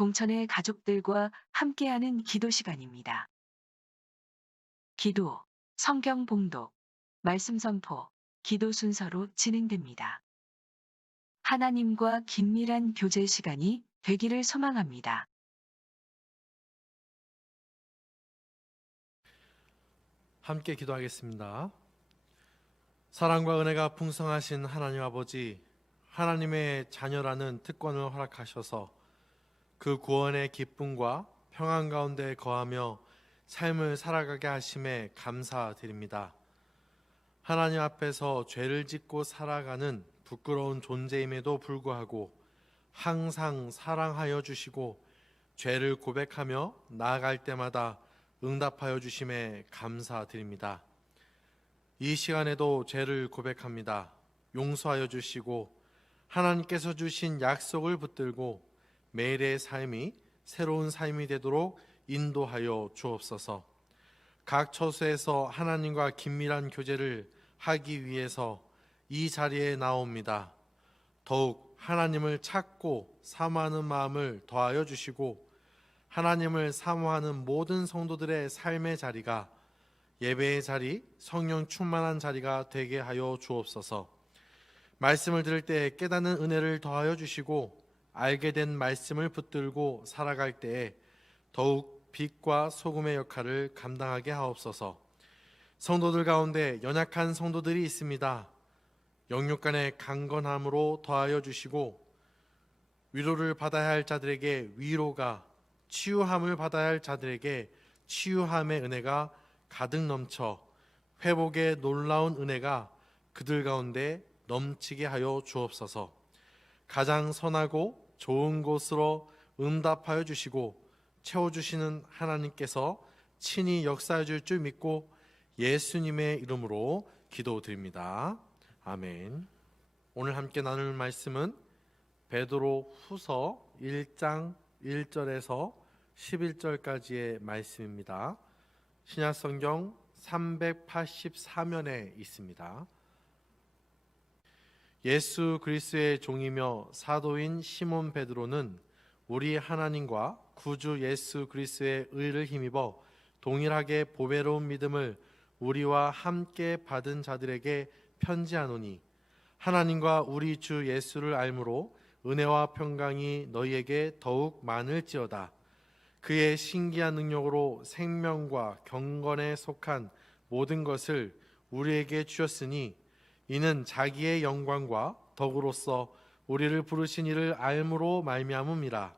동천의 가족들과 함께하는 기도 시간입니다. 기도, 성경 봉독, 말씀 선포, 기도 순서로 진행됩니다. 하나님과 긴밀한 교제 시간이 되기를 소망합니다. 함께 기도하겠습니다. 사랑과 은혜가 풍성하신 하나님 아버지, 하나님의 자녀라는 특권을 허락하셔서 그 구원의 기쁨과 평안 가운데 거하며 삶을 살아가게 하심에 감사드립니다. 하나님 앞에서 죄를 짓고 살아가는 부끄러운 존재임에도 불구하고 항상 사랑하여 주시고 죄를 고백하며 나아갈 때마다 응답하여 주심에 감사드립니다. 이 시간에도 죄를 고백합니다. 용서하여 주시고 하나님께서 주신 약속을 붙들고 매일의 삶이 새로운 삶이 되도록 인도하여 주옵소서. 각 처소에서 하나님과 긴밀한 교제를 하기 위해서 이 자리에 나옵니다. 더욱 하나님을 찾고 사모하는 마음을 더하여 주시고 하나님을 사모하는 모든 성도들의 삶의 자리가 예배의 자리, 성령 충만한 자리가 되게 하여 주옵소서. 말씀을 들을 때 깨닫는 은혜를 더하여 주시고 알게 된 말씀을 붙들고 살아갈 때에 더욱 빛과 소금의 역할을 감당하게 하옵소서. 성도들 가운데 연약한 성도들이 있습니다. 영육간의 강건함으로 더하여 주시고 위로를 받아야 할 자들에게 위로가, 치유함을 받아야 할 자들에게 치유함의 은혜가 가득 넘쳐 회복의 놀라운 은혜가 그들 가운데 넘치게 하여 주옵소서. 가장 선하고 좋은 곳으로 응답하여 주시고 채워주시는 하나님께서 친히 역사해 줄 줄 믿고 예수님의 이름으로 기도드립니다. 아멘. 오늘 함께 나눌 말씀은 베드로 후서 1장 1절에서 11절까지의 말씀입니다. 신약성경 384면에 있습니다. 예수 그리스도의 종이며 사도인 시몬 베드로는 우리 하나님과 구주 예수 그리스도의 의를 힘입어 동일하게 보배로운 믿음을 우리와 함께 받은 자들에게 편지하노니 하나님과 우리 주 예수를 알므로 은혜와 평강이 너희에게 더욱 많을지어다. 그의 신기한 능력으로 생명과 경건에 속한 모든 것을 우리에게 주셨으니 이는 자기의 영광과 덕으로서 우리를 부르신 이를 알므로 말미암음이라.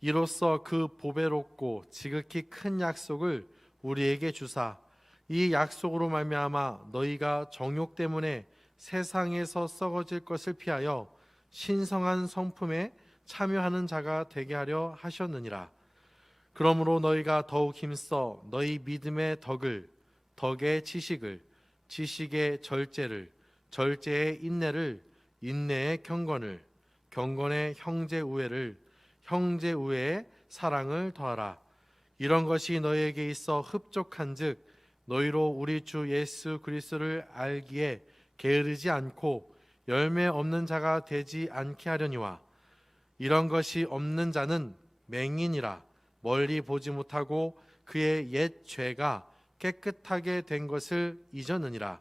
이로써 그 보배롭고 지극히 큰 약속을 우리에게 주사 이 약속으로 말미암아 너희가 정욕 때문에 세상에서 썩어질 것을 피하여 신성한 성품에 참여하는 자가 되게 하려 하셨느니라. 그러므로 너희가 더욱 힘써 너희 믿음의 덕을, 덕의 지식을, 지식의 절제를, 절제의 인내를, 인내의 경건을, 경건의 형제 우애를, 형제 우애의 사랑을 더하라. 이런 것이 너희에게 있어 흡족한즉 너희로 우리 주 예수 그리스도를 알기에 게으르지 않고 열매 없는 자가 되지 않게 하려니와 이런 것이 없는 자는 맹인이라 멀리 보지 못하고 그의 옛 죄가 깨끗하게 된 것을 잊었느니라.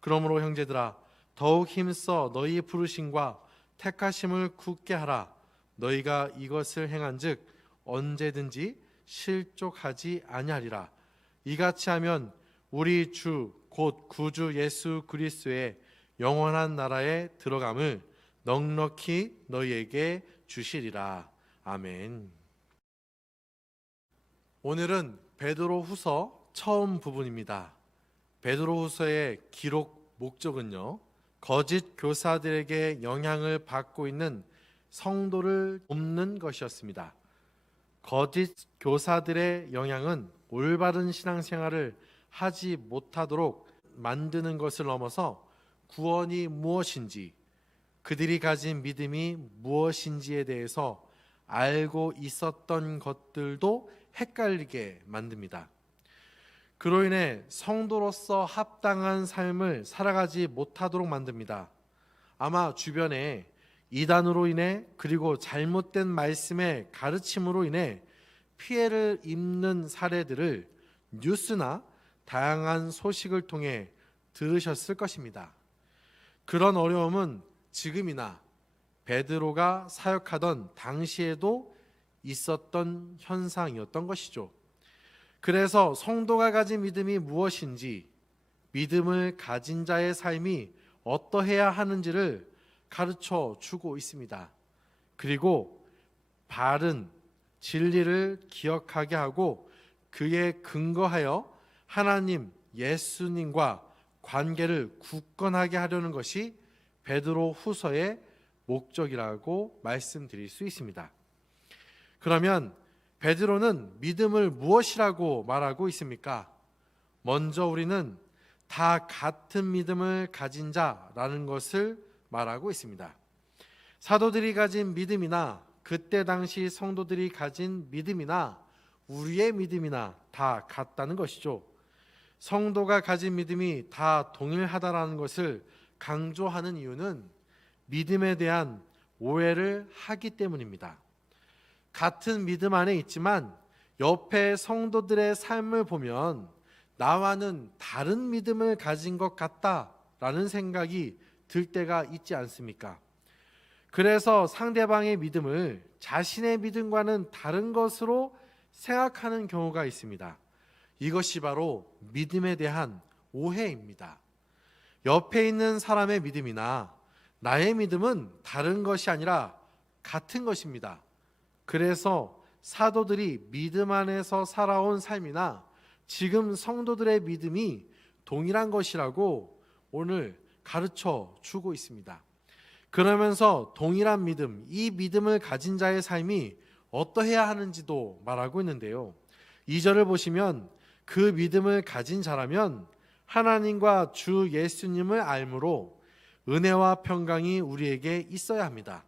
그러므로 형제들아 더욱 힘써 너희 부르심과 택하심을 굳게 하라. 너희가 이것을 행한즉 언제든지 실족하지 아니하리라. 이같이 하면 우리 주 곧 구주 예수 그리스도의 영원한 나라에 들어감을 넉넉히 너희에게 주시리라. 아멘. 오늘은 베드로후서 처음 부분입니다. 베드로후서의 기록 목적은요, 거짓 교사들에게 영향을 받고 있는 성도를 돕는 것이었습니다. 거짓 교사들의 영향은 올바른 신앙생활을 하지 못하도록 만드는 것을 넘어서 구원이 무엇인지, 그들이 가진 믿음이 무엇인지에 대해서 알고 있었던 것들도 헷갈리게 만듭니다. 그로 인해 성도로서 합당한 삶을 살아가지 못하도록 만듭니다. 아마 주변에 이단으로 인해 그리고 잘못된 말씀의 가르침으로 인해 피해를 입는 사례들을 뉴스나 다양한 소식을 통해 들으셨을 것입니다. 그런 어려움은 지금이나 베드로가 사역하던 당시에도 있었던 현상이었던 것이죠. 그래서 성도가 가진 믿음이 무엇인지, 믿음을 가진 자의 삶이 어떠해야 하는지를 가르쳐 주고 있습니다. 그리고 바른 진리를 기억하게 하고 그에 근거하여 하나님, 예수님과 관계를 굳건하게 하려는 것이 베드로 후서의 목적이라고 말씀드릴 수 있습니다. 그러면 베드로는 믿음을 무엇이라고 말하고 있습니까? 먼저 우리는 다 같은 믿음을 가진 자라는 것을 말하고 있습니다. 사도들이 가진 믿음이나 그때 당시 성도들이 가진 믿음이나 우리의 믿음이나 다 같다는 것이죠. 성도가 가진 믿음이 다 동일하다라는 것을 강조하는 이유는 믿음에 대한 오해를 하기 때문입니다. 같은 믿음 안에 있지만 옆에 성도들의 삶을 보면 나와는 다른 믿음을 가진 것 같다라는 생각이 들 때가 있지 않습니까? 그래서 상대방의 믿음을 자신의 믿음과는 다른 것으로 생각하는 경우가 있습니다. 이것이 바로 믿음에 대한 오해입니다. 옆에 있는 사람의 믿음이나 나의 믿음은 다른 것이 아니라 같은 것입니다. 그래서 사도들이 믿음 안에서 살아온 삶이나 지금 성도들의 믿음이 동일한 것이라고 오늘 가르쳐 주고 있습니다. 그러면서 동일한 믿음, 이 믿음을 가진 자의 삶이 어떠해야 하는지도 말하고 있는데요. 2절을 보시면 그 믿음을 가진 자라면 하나님과 주 예수님을 알므로 은혜와 평강이 우리에게 있어야 합니다.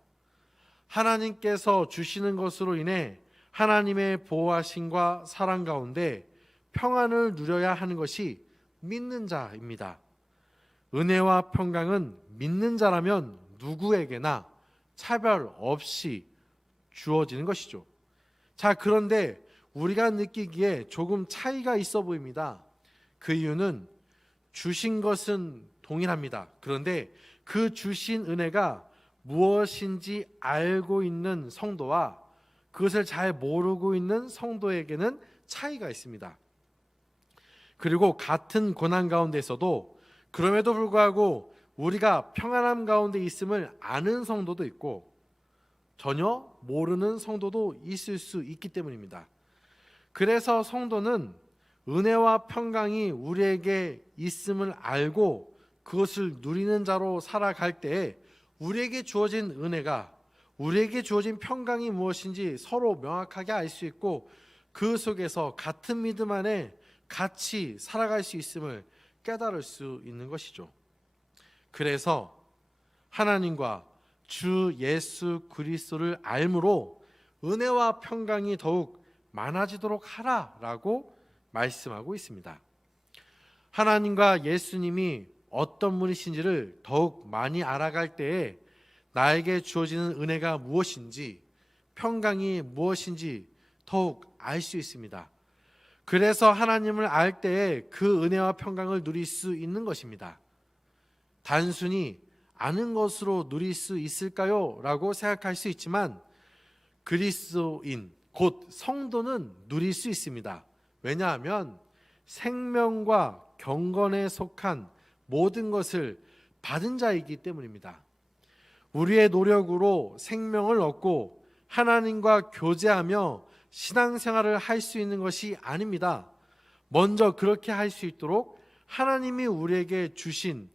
하나님께서 주시는 것으로 인해 하나님의 보호하심과 사랑 가운데 평안을 누려야 하는 것이 믿는 자입니다. 은혜와 평강은 믿는 자라면 누구에게나 차별 없이 주어지는 것이죠. 자, 그런데 우리가 느끼기에 조금 차이가 있어 보입니다. 그 이유는 주신 것은 동일합니다. 그런데 그 주신 은혜가 무엇인지 알고 있는 성도와 그것을 잘 모르고 있는 성도에게는 차이가 있습니다. 그리고 같은 고난 가운데서도 그럼에도 불구하고 우리가 평안함 가운데 있음을 아는 성도도 있고 전혀 모르는 성도도 있을 수 있기 때문입니다. 그래서 성도는 은혜와 평강이 우리에게 있음을 알고 그것을 누리는 자로 살아갈 때에 우리에게 주어진 은혜가, 우리에게 주어진 평강이 무엇인지 서로 명확하게 알 수 있고 그 속에서 같은 믿음 안에 같이 살아갈 수 있음을 깨달을 수 있는 것이죠. 그래서 하나님과 주 예수 그리스도를 알므로 은혜와 평강이 더욱 많아지도록 하라라고 말씀하고 있습니다. 하나님과 예수님이 어떤 분이신지를 더욱 많이 알아갈 때에 나에게 주어지는 은혜가 무엇인지, 평강이 무엇인지 더욱 알 수 있습니다. 그래서 하나님을 알 때에 그 은혜와 평강을 누릴 수 있는 것입니다. 단순히 아는 것으로 누릴 수 있을까요? 라고 생각할 수 있지만 그리스도인, 곧 성도는 누릴 수 있습니다. 왜냐하면 생명과 경건에 속한 모든 것을 받은 자이기 때문입니다. 우리의 노력으로 생명을 얻고 하나님과 교제하며 신앙생활을 할 수 있는 것이 아닙니다. 먼저 그렇게 할 수 있도록 하나님이 우리에게 주신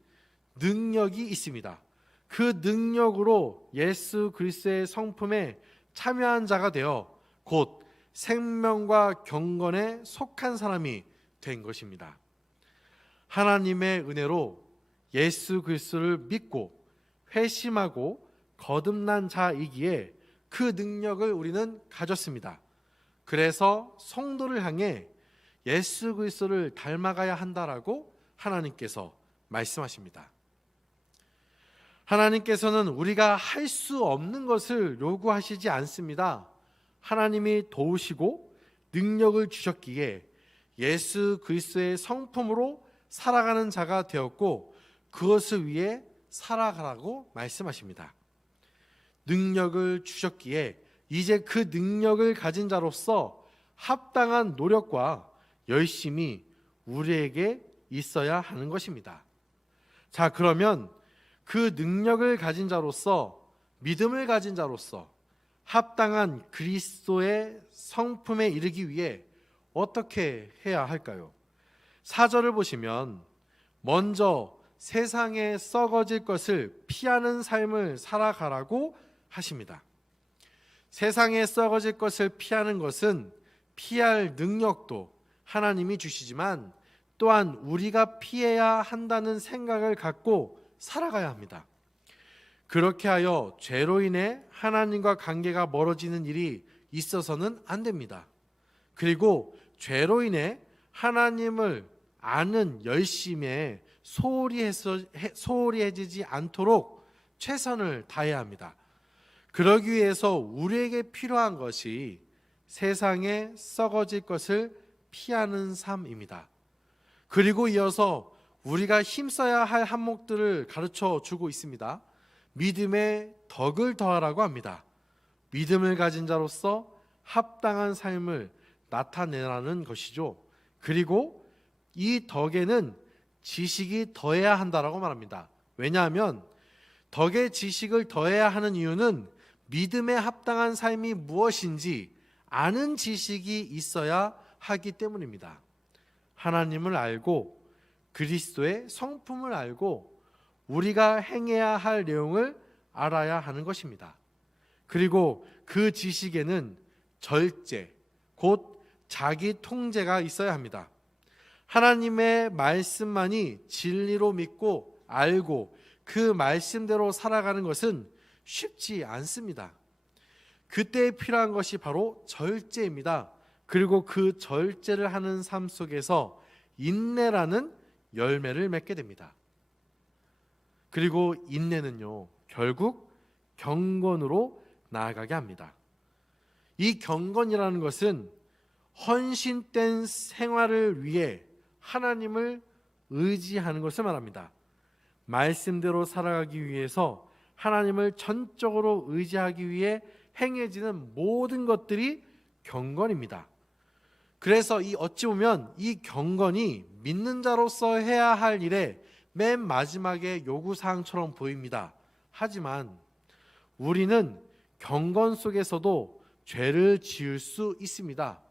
능력이 있습니다. 그 능력으로 예수 그리스도의 성품에 참여한 자가 되어 곧 생명과 경건에 속한 사람이 된 것입니다. 하나님의 은혜로 예수 그리스도를 믿고 회심하고 거듭난 자이기에 그 능력을 우리는 가졌습니다. 그래서 성도를 향해 예수 그리스도를 닮아가야 한다라고 하나님께서 말씀하십니다. 하나님께서는 우리가 할 수 없는 것을 요구하시지 않습니다. 하나님이 도우시고 능력을 주셨기에 예수 그리스도의 성품으로 살아가는 자가 되었고 그것을 위해 살아가라고 말씀하십니다. 능력을 주셨기에 이제 그 능력을 가진 자로서 합당한 노력과 열심이 우리에게 있어야 하는 것입니다. 자, 그러면 그 능력을 가진 자로서, 믿음을 가진 자로서 합당한 그리스도의 성품에 이르기 위해 어떻게 해야 할까요? 4절을 보시면 먼저 세상에 썩어질 것을 피하는 삶을 살아가라고 하십니다. 세상에 썩어질 것을 피하는 것은 피할 능력도 하나님이 주시지만 또한 우리가 피해야 한다는 생각을 갖고 살아가야 합니다. 그렇게 하여 죄로 인해 하나님과 관계가 멀어지는 일이 있어서는 안 됩니다. 그리고 죄로 인해 하나님을 아는 열심에 소홀히 해지지 않도록 최선을 다해야 합니다. 그러기 위해서 우리에게 필요한 것이 세상에 썩어질 것을 피하는 삶입니다. 그리고 이어서 우리가 힘써야 할 항목들을 가르쳐 주고 있습니다. 믿음의 덕을 더하라고 합니다. 믿음을 가진 자로서 합당한 삶을 나타내라는 것이죠. 그리고 이 덕에는 지식이 더해야 한다라고 말합니다. 왜냐하면 덕의 지식을 더해야 하는 이유는 믿음에 합당한 삶이 무엇인지 아는 지식이 있어야 하기 때문입니다. 하나님을 알고 그리스도의 성품을 알고 우리가 행해야 할 내용을 알아야 하는 것입니다. 그리고 그 지식에는 절제, 곧 자기 통제가 있어야 합니다. 하나님의 말씀만이 진리로 믿고 알고 그 말씀대로 살아가는 것은 쉽지 않습니다. 그때 필요한 것이 바로 절제입니다. 그리고 그 절제를 하는 삶 속에서 인내라는 열매를 맺게 됩니다. 그리고 인내는요, 결국 경건으로 나아가게 합니다. 이 경건이라는 것은 헌신된 생활을 위해 하나님을 의지하는 것을 말합니다. 말씀대로 살아가기 위해서 하나님을 전적으로 의지하기 위해 행해지는 모든 것들이 경건입니다. 그래서 어찌 보면 이 경건이 믿는 자로서 해야 할 일의 맨 마지막에 요구사항처럼 보입니다. 하지만 우리는 경건 속에서도 죄를 지을 수 있습니다.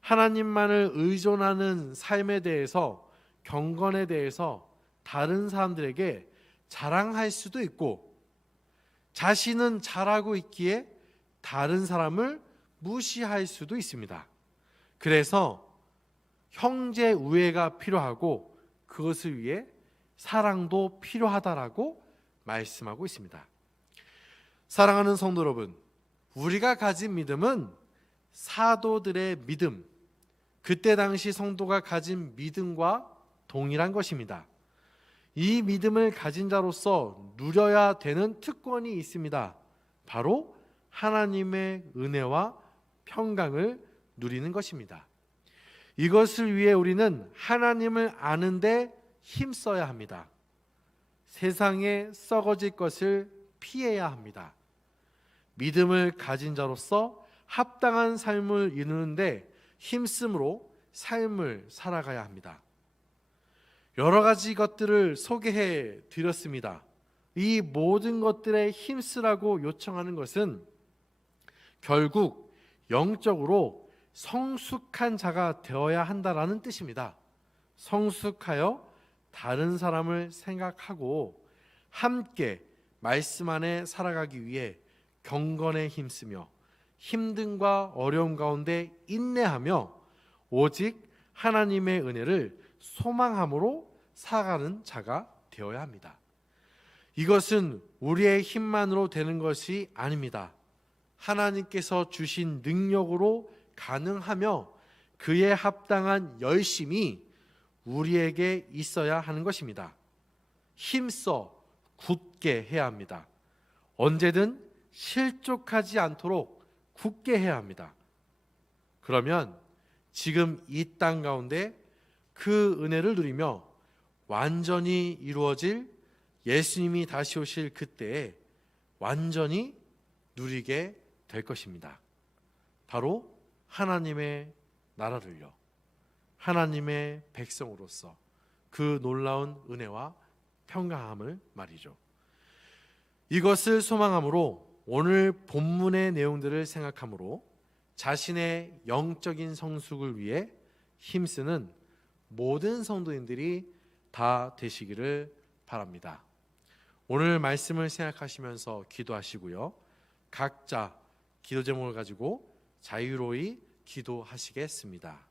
하나님만을 의존하는 삶에 대해서, 경건에 대해서 다른 사람들에게 자랑할 수도 있고, 자신은 잘하고 있기에 다른 사람을 무시할 수도 있습니다. 그래서 형제 우애가 필요하고 그것을 위해 사랑도 필요하다라고 말씀하고 있습니다. 사랑하는 성도 여러분, 우리가 가진 믿음은 사도들의 믿음, 그때 당시 성도가 가진 믿음과 동일한 것입니다. 이 믿음을 가진 자로서 누려야 되는 특권이 있습니다. 바로 하나님의 은혜와 평강을 누리는 것입니다. 이것을 위해 우리는 하나님을 아는데 힘써야 합니다. 세상에 썩어질 것을 피해야 합니다. 믿음을 가진 자로서 합당한 삶을 이루는데 힘쓰므로 삶을 살아가야 합니다. 여러 가지 것들을 소개해 드렸습니다. 이 모든 것들에 힘쓰라고 요청하는 것은 결국 영적으로 성숙한 자가 되어야 한다라는 뜻입니다. 성숙하여 다른 사람을 생각하고 함께 말씀 안에 살아가기 위해 경건에 힘쓰며 힘듦과 어려움 가운데 인내하며 오직 하나님의 은혜를 소망함으로 살아가는 자가 되어야 합니다. 이것은 우리의 힘만으로 되는 것이 아닙니다. 하나님께서 주신 능력으로 가능하며 그에 합당한 열심이 우리에게 있어야 하는 것입니다. 힘써 굳게 해야 합니다. 언제든 실족하지 않도록 굳게 해야 합니다. 그러면 지금 이 땅 가운데 그 은혜를 누리며 완전히 이루어질 예수님이 다시 오실 그때에 완전히 누리게 될 것입니다. 바로 하나님의 나라를요. 하나님의 백성으로서 그 놀라운 은혜와 평강함을 말이죠. 이것을 소망함으로 오늘 본문의 내용들을 생각함으로 자신의 영적인 성숙을 위해 힘쓰는 모든 성도님들이 다 되시기를 바랍니다. 오늘 말씀을 생각하시면서 기도하시고요. 각자 기도 제목을 가지고 자유로이 기도하시겠습니다.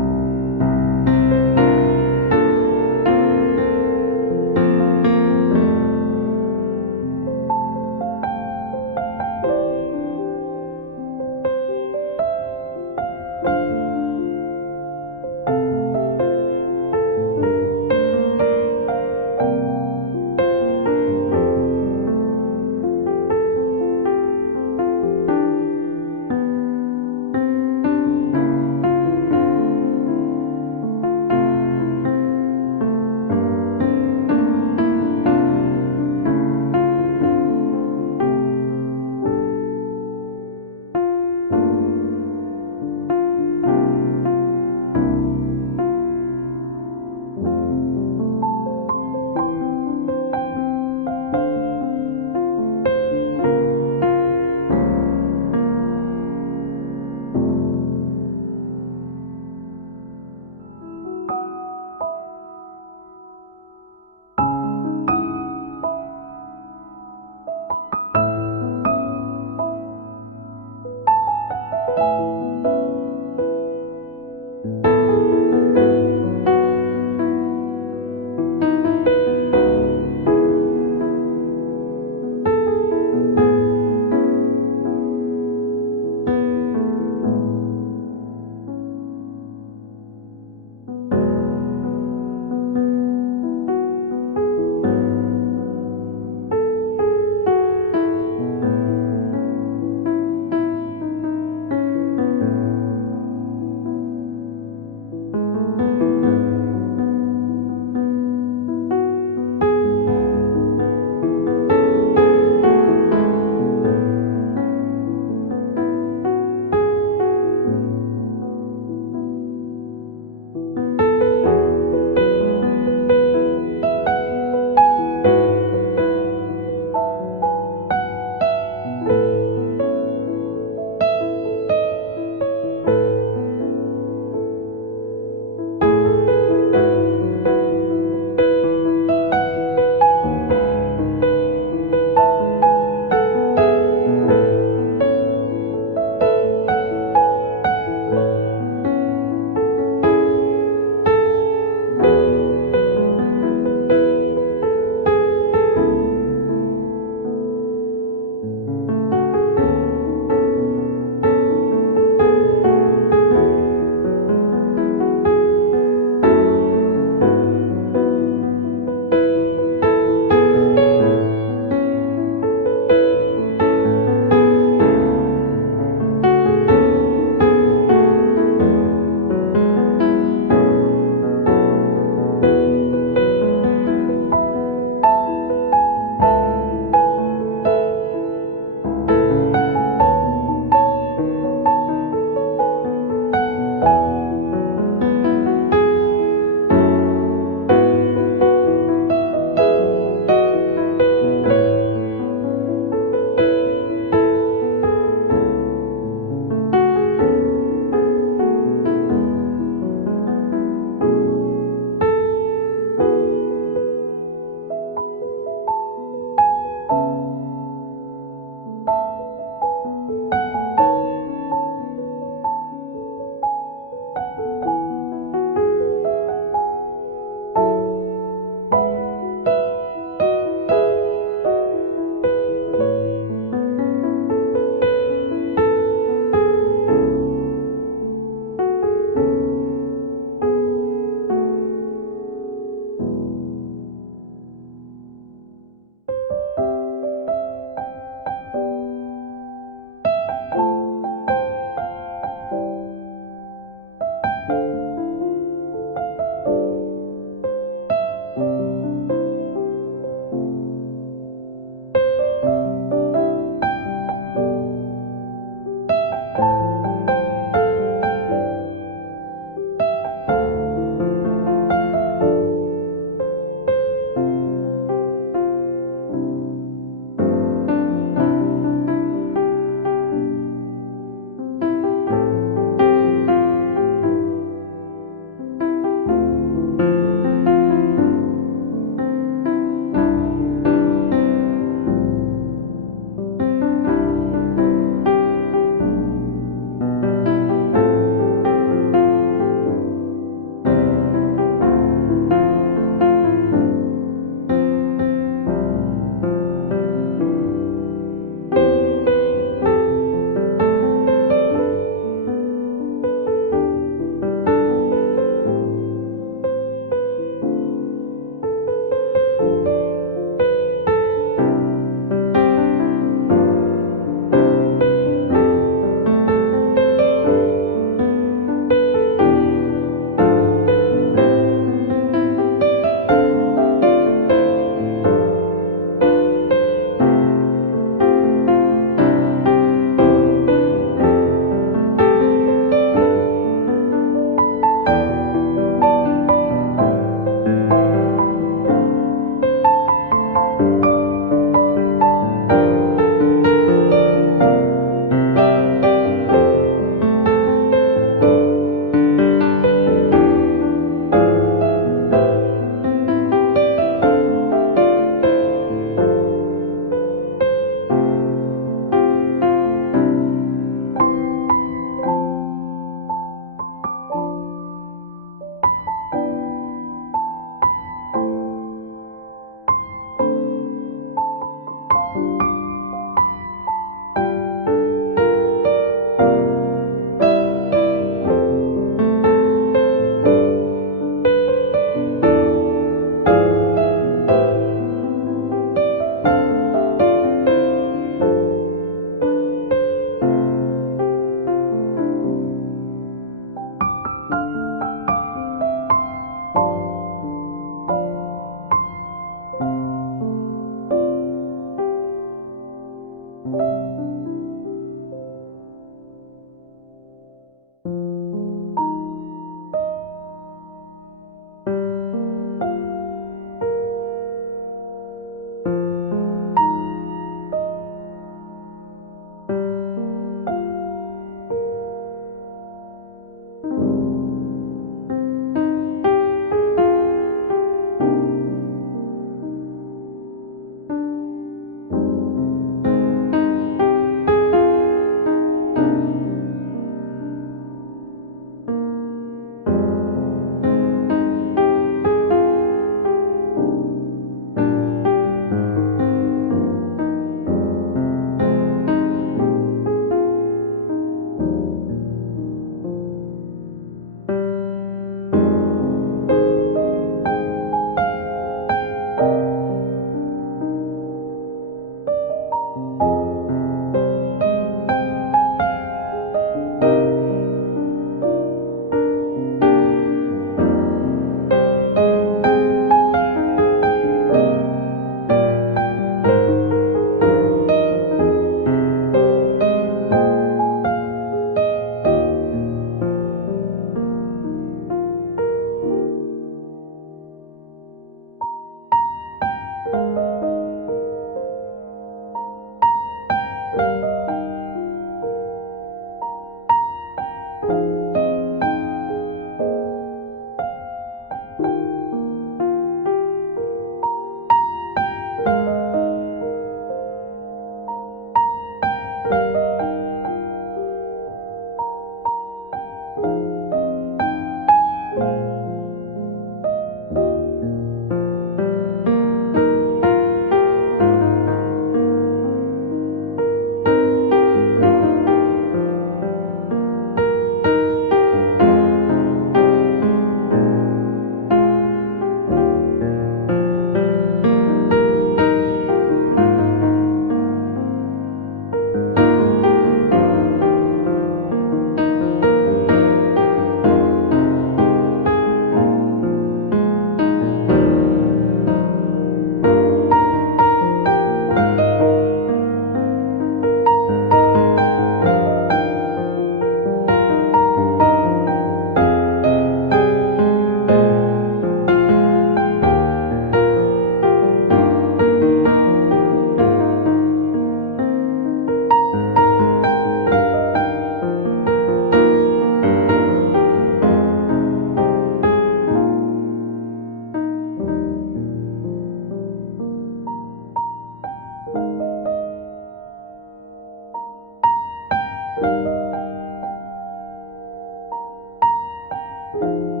주십시오.